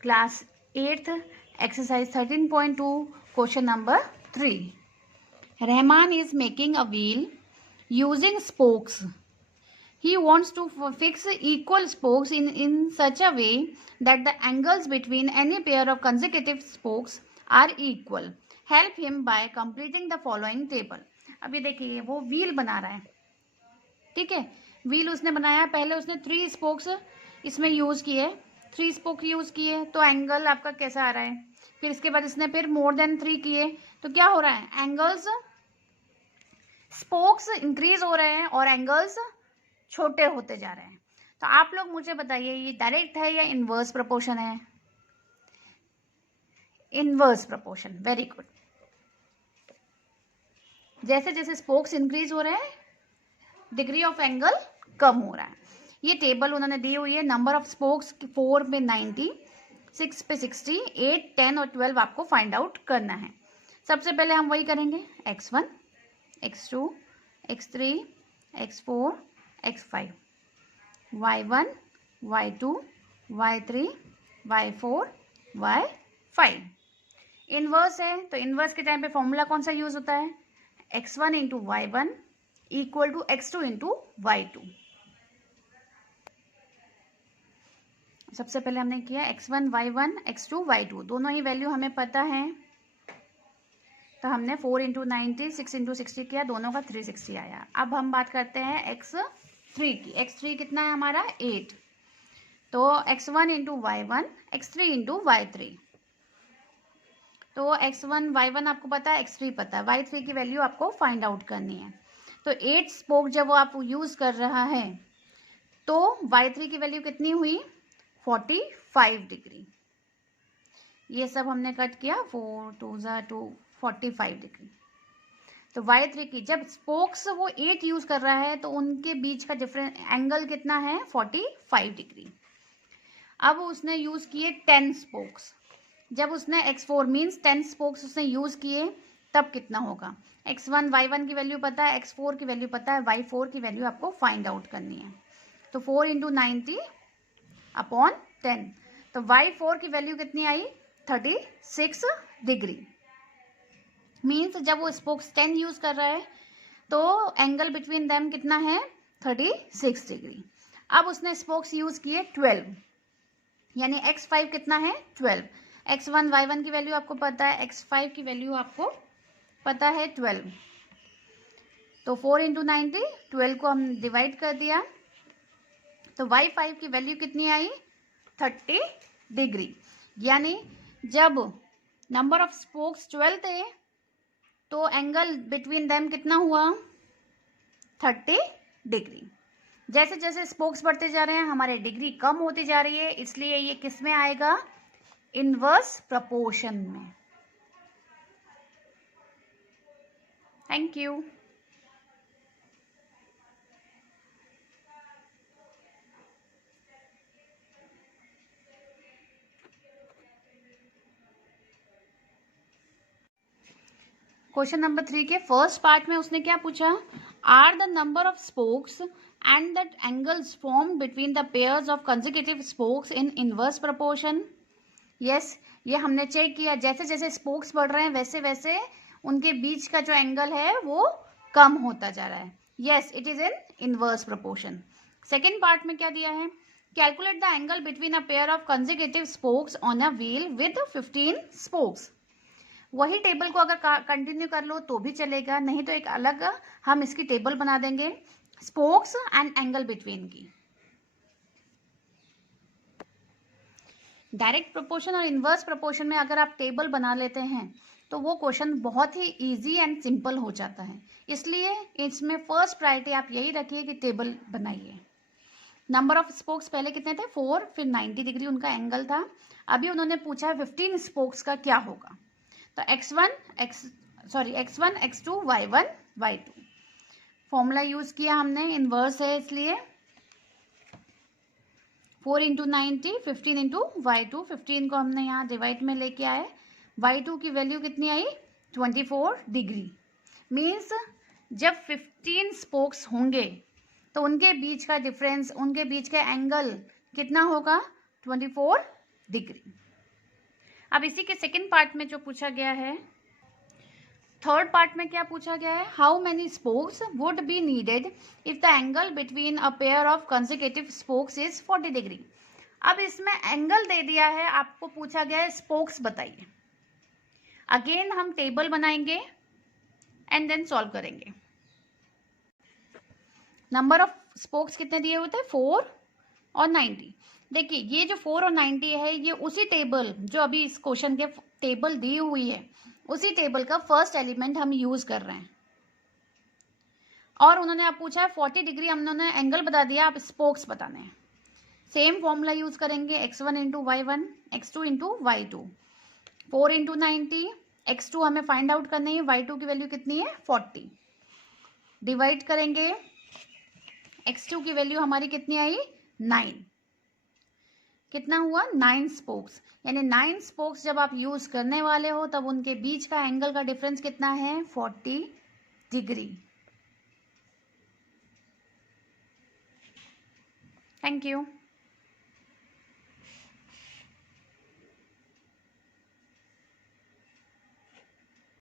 Class 8th exercise 13.2 question number 3. Rahman is making a wheel using spokes. He wants to fix equal spokes in such a way that the angles between any pair of consecutive spokes are equal. Help him by completing the following table. अभी देखिए वो wheel बना रहा है, ठीक है. Wheel उसने बनाया, पहले उसने 3 स्पोक्स इसमें यूज किए, 3 स्पोक यूज किए तो एंगल आपका कैसा आ रहा है. फिर इसके बाद इसने फिर मोर देन 3 किए तो क्या हो रहा है, एंगल्स स्पोक्स इंक्रीज हो रहे हैं और एंगल्स छोटे होते जा रहे हैं. तो आप लोग मुझे बताइए ये डायरेक्ट है या इनवर्स प्रोपोर्शन है. Inverse proportion, very good. जैसे जैसे स्पोक्स इंक्रीज हो रहे हैं डिग्री ऑफ एंगल कम हो रहा है. ये टेबल उन्होंने दी हुई है. नंबर ऑफ स्पोक्स 4 पे 90, 6 पे 60, 8, 10 और 12 आपको फाइंड आउट करना है. सबसे पहले हम वही करेंगे, x1, x2, x3, x4, x5, y1, y2, y3, y4, y5. Inverse है तो इनवर्स के टाइम पे फॉर्मूला कौन सा यूज होता है, x1 into y1 equal to x2 into y2. सबसे पहले हमने किया x1 y1 x2 y2, दोनों ही वैल्यू हमें पता है तो हमने 4 इंटू 90, 6 इंटू 60 किया, दोनों का 360 आया. अब हम बात करते हैं x3 की. x3 कितना है हमारा 8, तो x1 into y1, x3 into y3. तो x1 y1 आपको पता है, x3 पता है, y3 की वैल्यू आपको फाइंड आउट करनी है. तो 8 स्पोक जब आप यूज कर रहा है तो y3 की वैल्यू कितनी हुई, 45 डिग्री. ये सब हमने कट किया, 4 2 2 45 डिग्री. तो y3 की जब स्पोक्स वो 8 यूज कर रहा है तो उनके बीच का डिफरेंस एंगल कितना है, 45 डिग्री. अब उसने यूज किए 10 स्पोक्स. जब उसने x4 मीन्स 10 स्पोक्स उसने यूज किए तब कितना होगा. x1 y1 की वैल्यू पता है, x4 की वैल्यू पता है, y4 की वैल्यू आपको फाइंड आउट करनी है. तो 4 इंटू 90 अपॉन 10, तो y4 की वैल्यू कितनी आई, 36 डिग्री. मीन्स जब वो स्पोक्स 10 यूज कर रहा है तो एंगल बिटवीन देम कितना है, 36 डिग्री. अब उसने स्पोक्स यूज किए 12, यानी x5 कितना है 12. x1 y1 की वैल्यू आपको पता है, x5 की वैल्यू आपको पता है 12. तो 4 इंटू 90, 12 को हम डिवाइड कर दिया तो y5 की वैल्यू कितनी आई, 30 डिग्री. यानी जब नंबर ऑफ स्पोक्स 12 थे तो एंगल बिटवीन देम कितना हुआ, 30 डिग्री. जैसे जैसे स्पोक्स बढ़ते जा रहे हैं हमारे डिग्री कम होती जा रही है, इसलिए ये किस में आएगा, इनवर्स प्रपोर्शन में. Thank you. क्वेश्चन नंबर 3 के फर्स्ट पार्ट में उसने क्या पूछा, are the number of spokes and the angles form between the pairs of consecutive spokes in inverse proportion. Yes, ये हमने चेक किया, जैसे जैसे स्पोक्स बढ़ रहे हैं वैसे वैसे उनके बीच का जो एंगल है वो कम होता जा रहा है. Yes, it is in inverse proportion. Second part में क्या दिया है, calculate the angle between a pair of consecutive spokes on a wheel with 15 spokes. वही टेबल को अगर कंटिन्यू कर लो तो भी चलेगा, नहीं तो एक अलग हम इसकी टेबल बना देंगे स्पोक्स एंड एंगल बिटवीन की. डायरेक्ट प्रोपोर्शन और इनवर्स प्रोपोर्शन में अगर आप टेबल बना लेते हैं तो वो क्वेश्चन बहुत ही इजी एंड सिंपल हो जाता है. इसलिए इसमें फर्स्ट प्रायोरिटी आप यही रखिए कि टेबल बनाइए. नंबर ऑफ स्पोक्स पहले कितने थे, 4, फिर 90 डिग्री उनका एंगल था. अभी उन्होंने पूछा 15 स्पोक्स का क्या होगा. तो x1 x2 y1 y2 formula use किया हमने, इनवर्स है इसलिए 4 इंटू 90, 15 इंटू y2. 15 को हमने यहाँ डिवाइड में लेके आए, y2 की वैल्यू कितनी आई, 24 डिग्री. मीन्स जब 15 स्पोक्स होंगे तो उनके बीच का डिफरेंस, उनके बीच का एंगल कितना होगा, 24 डिग्री. अब इसी के सेकंड पार्ट में जो पूछा गया है, थर्ड पार्ट में क्या पूछा गया है, how many spokes would be needed if the angle between a pair of consecutive spokes is 40 degree. अब इसमें एंगल दे दिया है, आपको पूछा गया है स्पोक्स बताइए। अगेन हम टेबल बनाएंगे एंड देन सॉल्व करेंगे। नंबर ऑफ स्पोक्स कितने दिए हुए थे, 4 और 90। देखिए ये जो 4 और 90 है, ये उसी टेबल जो अभी इस क्वेश्चन के टेबल दी हुई है, उसी टेबल का फर्स्ट एलिमेंट हम यूज कर रहे हैं। और उन्होंने आप पूछा है 40 डिग्री, हम उन्होंने एंगल बता दिया, आप स्पोक्स बताने हैं। सेम फॉर्मूला यूज करेंगे, x1 into y1, x2 into y2, 4 into 90, x2 हमें फाइंड आउट करनी है, y2 की वैल्यू कितनी है 40, डिवाइड करेंगे, x2 की वैल्यू हमारी कितनी आई 9, कितना हुआ 9 स्पोक्स। यानी 9 स्पोक्स जब आप यूज करने वाले हो तब उनके बीच का एंगल का डिफरेंस कितना है 40 डिग्री। Thank you.